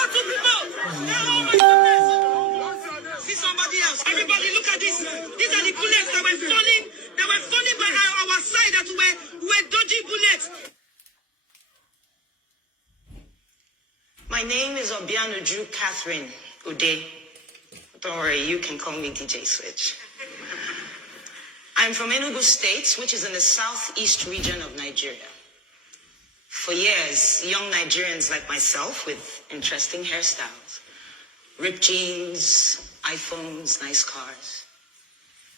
shot two people. Oh my goodness. See somebody else. Everybody look at this. These are the bullets that were falling by our side, that were dodging bullets. My name is Obianuju Catherine Ude. Don't worry, you can call me DJ Switch. I'm from Enugu State, which is in the southeast region of Nigeria. For years, young Nigerians like myself with interesting hairstyles, ripped jeans, iPhones, nice cars,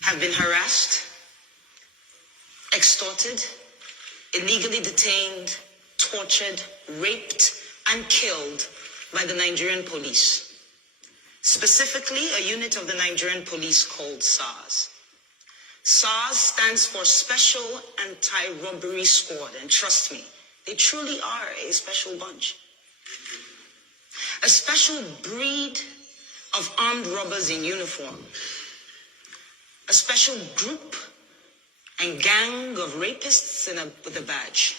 have been harassed, extorted, illegally detained, tortured, raped, and killed by the Nigerian police. Specifically, a unit of the Nigerian police called SARS. SARS stands for Special Anti-Robbery Squad, and trust me, they truly are a special bunch. A special breed of armed robbers in uniform. A special group and gang of rapists with a badge.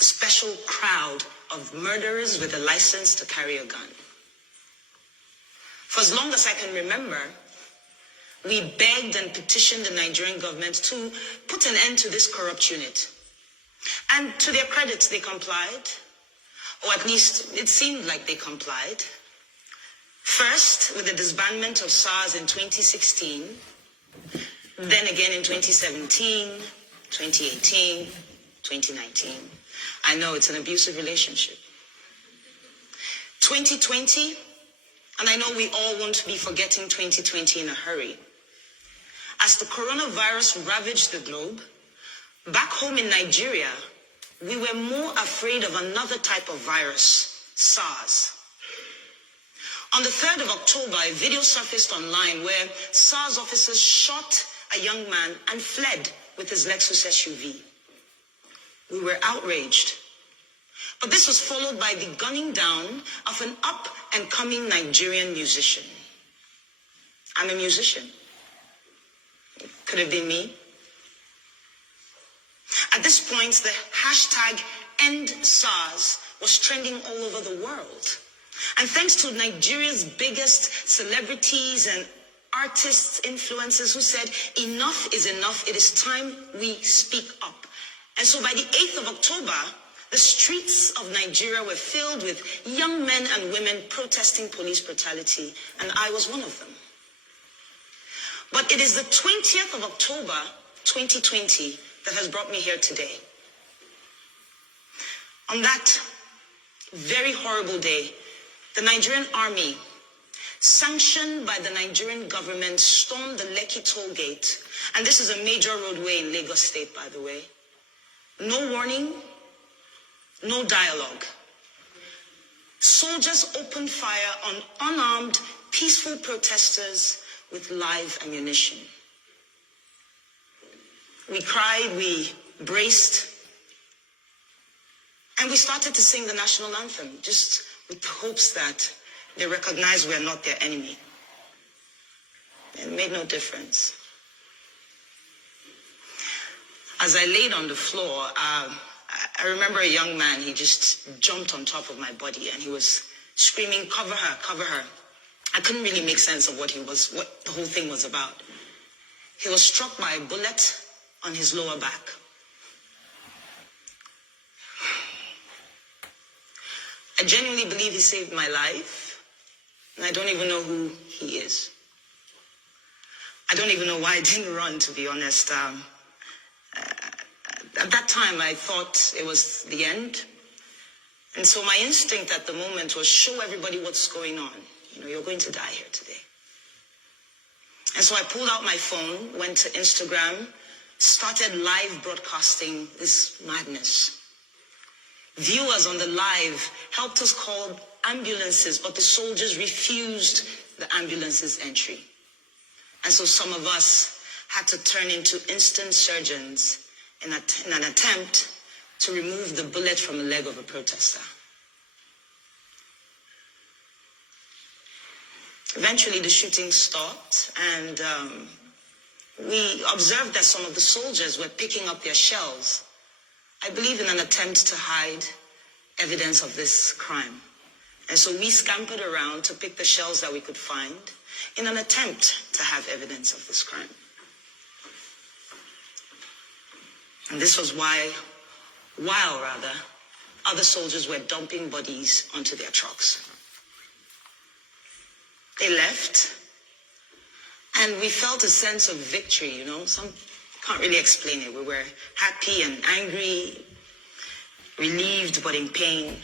A special crowd of murderers with a license to carry a gun. For as long as I can remember, we begged and petitioned the Nigerian government to put an end to this corrupt unit. And to their credit, they complied. Or at least it seemed like they complied. First, with the disbandment of SARS in 2016, then again in 2017, 2018, 2019. I know it's an abusive relationship. 2020, and I know we all won't be forgetting 2020 in a hurry. As the coronavirus ravaged the globe, back home in Nigeria, we were more afraid of another type of virus, SARS. On the 3rd of October, a video surfaced online where SARS officers shot a young man and fled with his Lexus SUV. We were outraged. But this was followed by the gunning down of an up-and-coming Nigerian musician. I'm a musician. Could have been me. At this point, the hashtag #EndSARS was trending all over the world. And thanks to Nigeria's biggest celebrities and artists, influencers who said, enough is enough, it is time we speak up. And so by the 8th of October, the streets of Nigeria were filled with young men and women protesting police brutality, and I was one of them. But it is the 20th of October, 2020, that has brought me here today. On that very horrible day, the Nigerian army, sanctioned by the Nigerian government, stormed the Lekki toll gate. And this is a major roadway in Lagos State, by the way. No warning, no dialogue. Soldiers opened fire on unarmed, peaceful protesters with live ammunition. We cried, we braced, and we started to sing the national anthem, just with the hopes that they recognize we're not their enemy. It made no difference. As I laid on the floor, I remember a young man, he just jumped on top of my body and he was screaming, "Cover her, cover her." I couldn't really make sense of what the whole thing was about. He was struck by a bullet on his lower back. I genuinely believe he saved my life, and I don't even know who he is. I don't even know why I didn't run, to be honest. At that time, I thought it was the end. And so my instinct at the moment was show everybody what's going on. You're going to die here today. And so I pulled out my phone, went to Instagram, started live broadcasting this madness. Viewers on the live helped us call ambulances, but the soldiers refused the ambulance's entry. And so some of us had to turn into instant surgeons in an attempt to remove the bullet from the leg of a protester. Eventually, the shooting stopped, and we observed that some of the soldiers were picking up their shells, I believe in an attempt to hide evidence of this crime. And so we scampered around to pick the shells that we could find in an attempt to have evidence of this crime. And this was while other soldiers were dumping bodies onto their trucks. They left, and we felt a sense of victory, Some can't really explain it. We were happy and angry, relieved but in pain.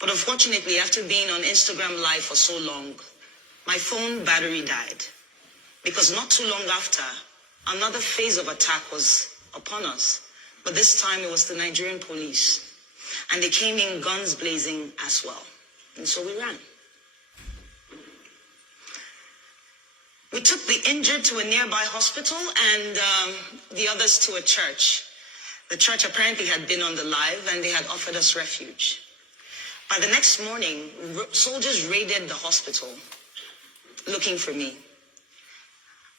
But unfortunately, after being on Instagram Live for so long, my phone battery died. Because not too long after, another phase of attack was upon us. But this time it was the Nigerian police. And they came in guns blazing as well. And so we ran. We took the injured to a nearby hospital and the others to a church. The church apparently had been on the live and they had offered us refuge. By the next morning, soldiers raided the hospital looking for me.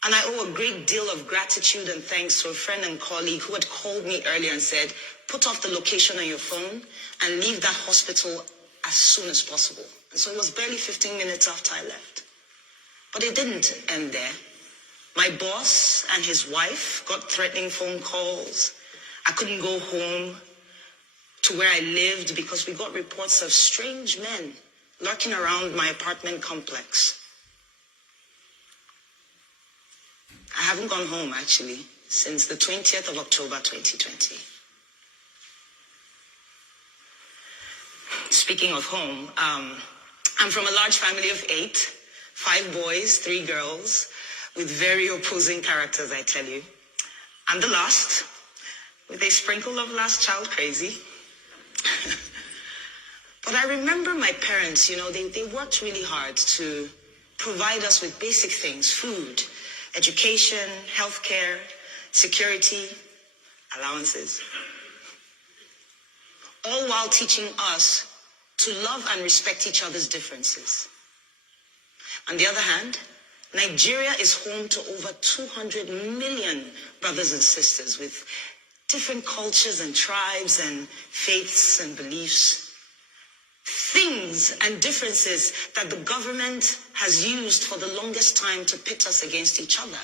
And I owe a great deal of gratitude and thanks to a friend and colleague who had called me earlier and said, put off the location on your phone and leave that hospital as soon as possible. And so it was barely 15 minutes after I left. But it didn't end there. My boss and his wife got threatening phone calls. I couldn't go home to where I lived because we got reports of strange men lurking around my apartment complex. I haven't gone home, actually, since the 20th of October, 2020. Speaking of home, I'm from a large family of 8, 5 boys, 3 girls, with very opposing characters, I tell you. I'm the last, with a sprinkle of last child crazy. But I remember my parents, they worked really hard to provide us with basic things, food, education, healthcare, security, allowances. All while teaching us to love and respect each other's differences. On the other hand, Nigeria is home to over 200 million brothers and sisters with different cultures and tribes and faiths and beliefs. Things and differences that the government has used for the longest time to pit us against each other.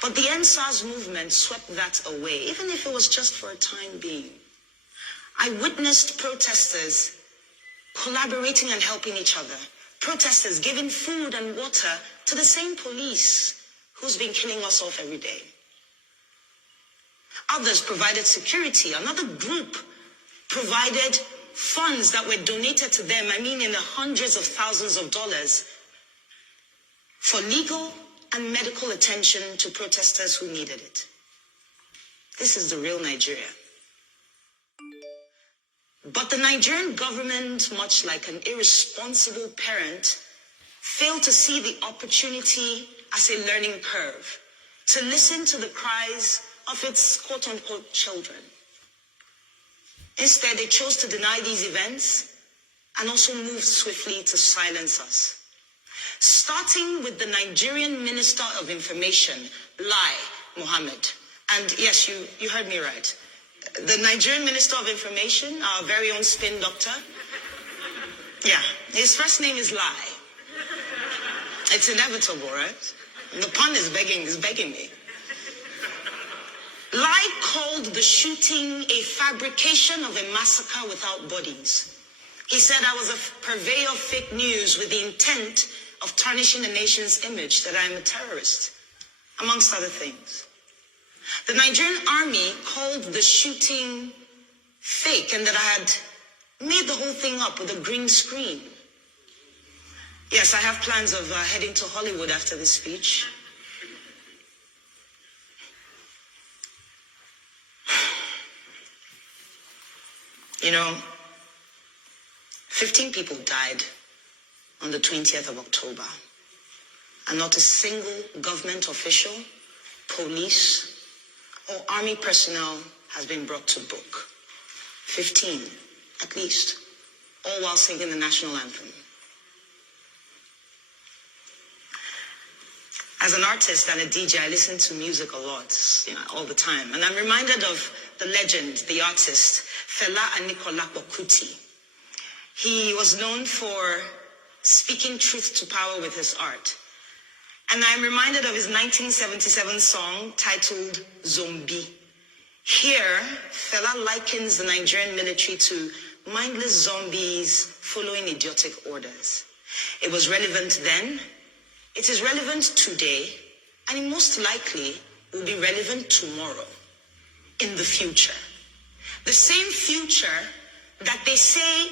But the NSAS movement swept that away, even if it was just for a time being. I witnessed protesters collaborating and helping each other. Protesters giving food and water to the same police who's been killing us off every day. Others provided security. Another group provided funds that were donated to them, in the hundreds of thousands of dollars, for legal and medical attention to protesters who needed it. This is the real Nigeria. But the Nigerian government, much like an irresponsible parent, failed to see the opportunity as a learning curve, to listen to the cries of its quote-unquote children. Instead, they chose to deny these events and also moved swiftly to silence us. Starting with the Nigerian Minister of Information, Lai Mohammed. And yes, you heard me right. The Nigerian Minister of Information, our very own spin doctor. Yeah, his first name is Lai. It's inevitable, right? The pun is begging me. Lai called the shooting a fabrication of a massacre without bodies. He said I was a purveyor of fake news with the intent of tarnishing the nation's image, that I am a terrorist, amongst other things. The Nigerian army called the shooting fake and that I had made the whole thing up with a green screen. Yes, I have plans of heading to Hollywood after this speech. 15 people died on the 20th of October, and not a single government official, police, or army personnel has been brought to book. 15, at least, all while singing the national anthem. As an artist and a DJ, I listen to music a lot, all the time. And I'm reminded of the legend, the artist, Fela Anikulapo Kuti. He was known for speaking truth to power with his art. And I'm reminded of his 1977 song titled Zombie. Here, Fela likens the Nigerian military to mindless zombies following idiotic orders. It was relevant then, it is relevant today, and it most likely will be relevant tomorrow, in the future. The same future that they say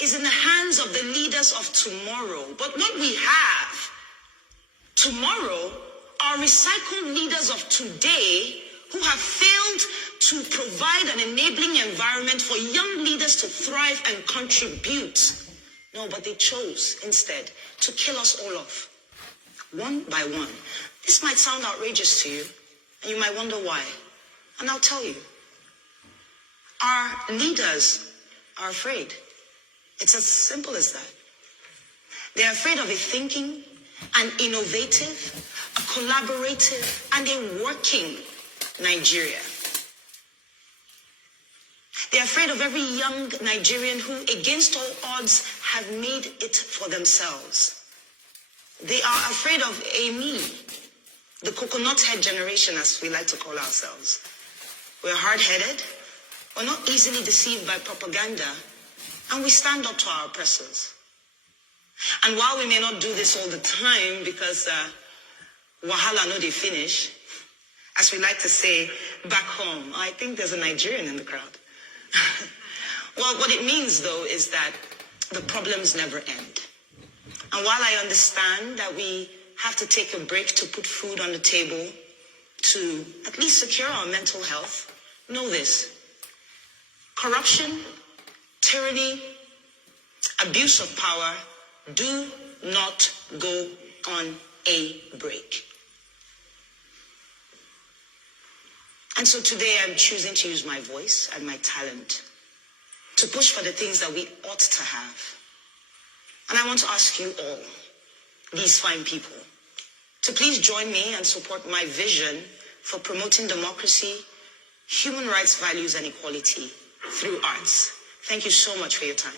is in the hands of the leaders of tomorrow. But what we have tomorrow are recycled leaders of today who have failed to provide an enabling environment for young leaders to thrive and contribute. No, but they chose instead to kill us all off, one by one. This might sound outrageous to you, and you might wonder why. And I'll tell you. Our leaders are afraid. It's as simple as that. They're afraid of a thinking, an innovative, a collaborative, and a working Nigeria. They're afraid of every young Nigerian who, against all odds, have made it for themselves. They are afraid of a me, the coconut head generation, as we like to call ourselves. We're hard-headed, we're not easily deceived by propaganda, and we stand up to our oppressors. And while we may not do this all the time because wahala no dey finish, as we like to say back home, I think there's a Nigerian in the crowd. Well, what it means, though, is that the problems never end. And while I understand that we have to take a break to put food on the table, to at least secure our mental health, know this. Corruption, tyranny, abuse of power do not go on a break. And so today I'm choosing to use my voice and my talent to push for the things that we ought to have. And I want to ask you all, these fine people, to please join me and support my vision for promoting democracy, human rights values, and equality through arts. Thank you so much for your time.